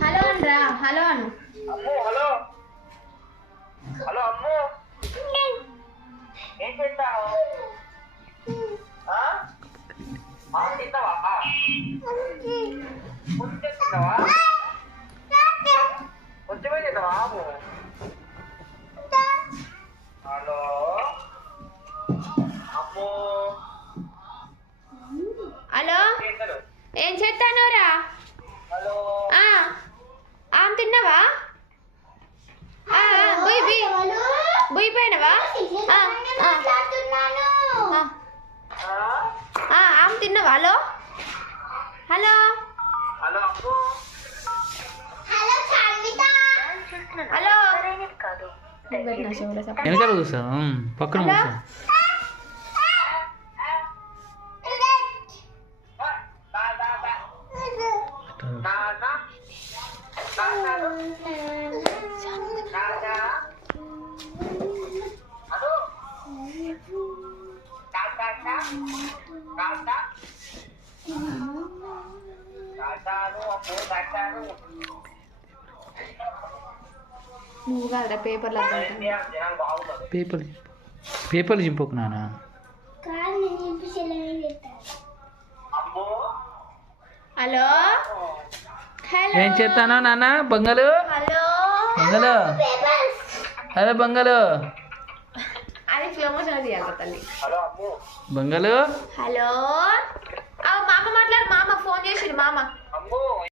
Hello అనరా, hello అను. Hello hello అమ్ము, ఏం చేస్తావు? తిన్నావా? కొంచెం తిన్నావా? కొంచెమే తిన్నావా? హలో అమ్ము, హలో ఏం చేస్తానోరా? హలో ఆమె తిన్నావా? బుయ్ బుయ్ బుయ్ పోయినవా? ఆమె తిన్నావా? హలో హలో హలో అమ్ము, హలో వెనకాల కూర్చో, పక్కన కూర్చో. నువ్వు కాదురా పేపర్లో పేపర్లు చింపకు నాన్న. హలో హలో ఏం చేస్తానో నాన్న? బంగాలు హలో బంగాలు, హలో బంగాలు, అది స్లో మోషన్ తీయాలి తల్లి. బంగాలు. హలో మా అమ్మ మాట్లాడు. మామ ఫోన్ చేసిండు. మామ